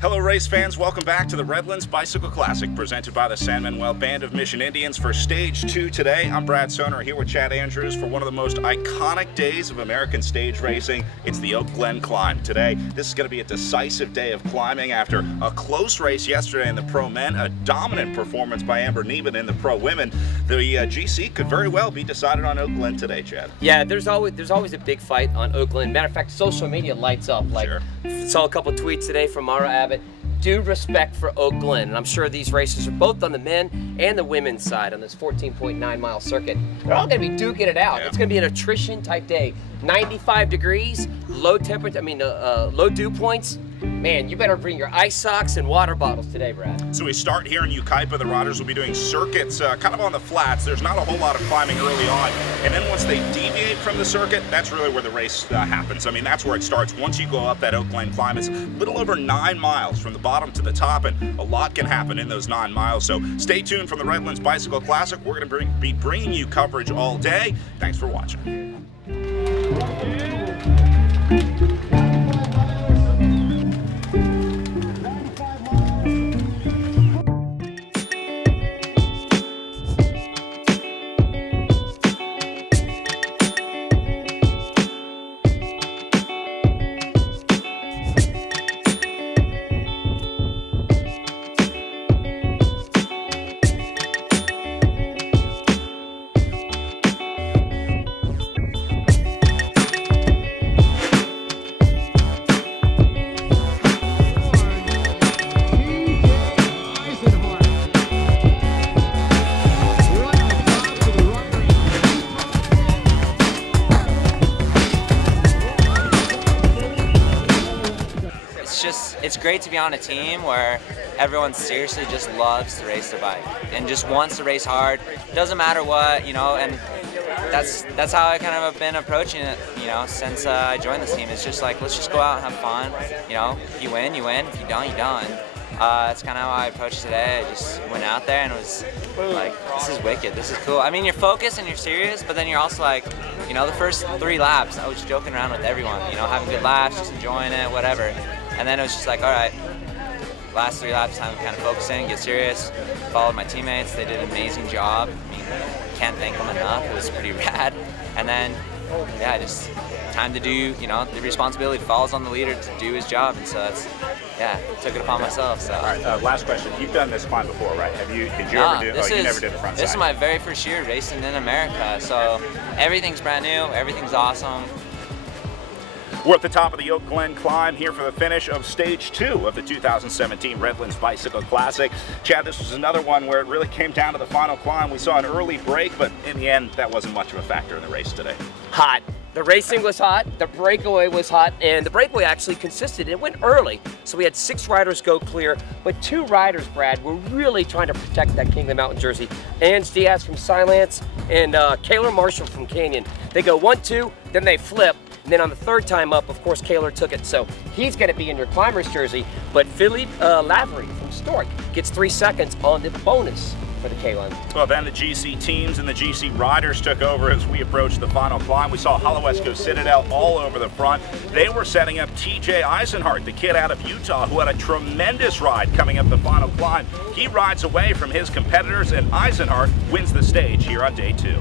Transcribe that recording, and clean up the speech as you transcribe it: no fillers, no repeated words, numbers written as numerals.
Hello race fans, welcome back to the Redlands Bicycle Classic presented by the San Manuel Band of Mission Indians for Stage 2 today. I'm Brad Soner here with Chad Andrews for one of the most iconic days of American stage racing. It's the Oak Glen Climb. Today, this is going to be a decisive day of climbing after a close race yesterday in the Pro Men, a dominant performance by Amber Neiman in the Pro Women. The GC could very well be decided on Oak Glen today, Chad. Yeah, there's always a big fight on Oak Glen. Matter of fact, social media lights up. Like, sure. Saw a couple tweets today from Mara Abbott. Due respect for Oak Glen, and I'm sure these races are both on the men and the women's side on this 14.9 mile circuit. They're all going to be duking it out. Yeah. It's going to be an attrition type day. 95 degrees, low temperature. Low dew points. Man, you better bring your ice socks and water bottles today, Brad. So we start here in Yucaipa. The riders will be doing circuits kind of on the flats. There's not a whole lot of climbing early on. And then once they deviate from the circuit, that's really where the race happens. I mean, that's where it starts. Once you go up that Oak Glen climb, it's a little over 9 miles from the bottom to the top, and a lot can happen in those 9 miles. So stay tuned from the Redlands Bicycle Classic. We're going to be bringing you coverage all day. Thanks for watching. It's great to be on a team where everyone seriously just loves to race their bike and just wants to race hard. Doesn't matter what, you know, and that's how I kind of have been approaching it, you know, since I joined this team. It's just like, let's just go out and have fun, you know. If you win, you win. If you don't, you don't. That's kind of how I approached today. I just went out there and was like, this is wicked, this is cool. I mean, you're focused and you're serious, but then you're also like, you know, the first 3 laps, I was joking around with everyone, you know, having good laps, just enjoying it, whatever. And then it was just like, all right, last 3 laps, time to kind of focusing, get serious, followed my teammates. They did an amazing job. I mean, can't thank them enough. It was pretty rad. And then, yeah, just time to do, you know, the responsibility falls on the leader to do his job. And so that's, yeah, took it upon myself. So. All right, last question. You've done this climb before, right? Did you ever do, you never did the front side? This is my very first year racing in America. So everything's brand new, everything's awesome. We're at the top of the Oak Glen Climb here for the finish of Stage 2 of the 2017 Redlands Bicycle Classic. Chad, this was another one where it really came down to the final climb. We saw an early break, but in the end, that wasn't much of a factor in the race today. Hot. The racing was hot, the breakaway was hot, and the breakaway actually consisted. It went early, so we had 6 riders go clear, but 2 riders, Brad, were really trying to protect that King of the Mountain jersey. Ange Diaz from Silence and Kaylor Marshall from Canyon. They go 1-2, then they flip, and then on the 3rd time up, of course, Kaylor took it, so he's going to be in your climber's jersey, but Philippe Lavery from Stork gets 3 seconds on the bonus for the K1. Well, then the GC teams and the GC riders took over as we approached the final climb. We saw Holowesco Citadel all over the front. They were setting up TJ Eisenhart, the kid out of Utah, who had a tremendous ride coming up the final climb. He rides away from his competitors, and Eisenhart wins the stage here on day 2.